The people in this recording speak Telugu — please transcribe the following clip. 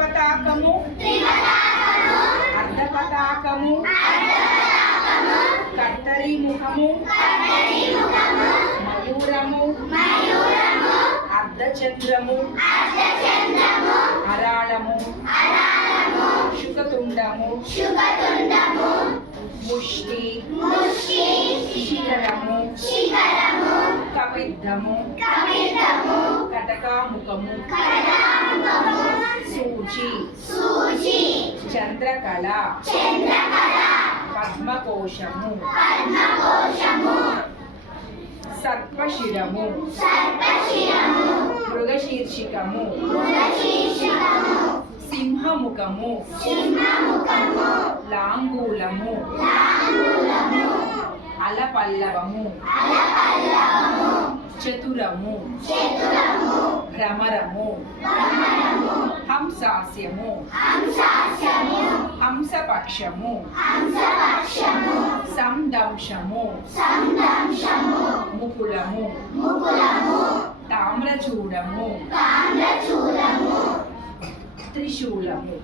త్రిపతాకము అర్ధపతాకము కర్తరి ముఖము మయూరము అర్ధచంద్రము అరాళము శుకతుండము ముష్టి శిఖరము కపిద్ధము కటకాముఖము సూచి చంద్రకళ పద్మకోశము సర్పశిరము మృగశీర్షికము సింహముఖము లాంగూలము అలపల్లవము చతురము భ్రమరము హంసాస్యము హంసపక్షము సందంశము ముకుళము తామ్రచూడము త్రిశూలము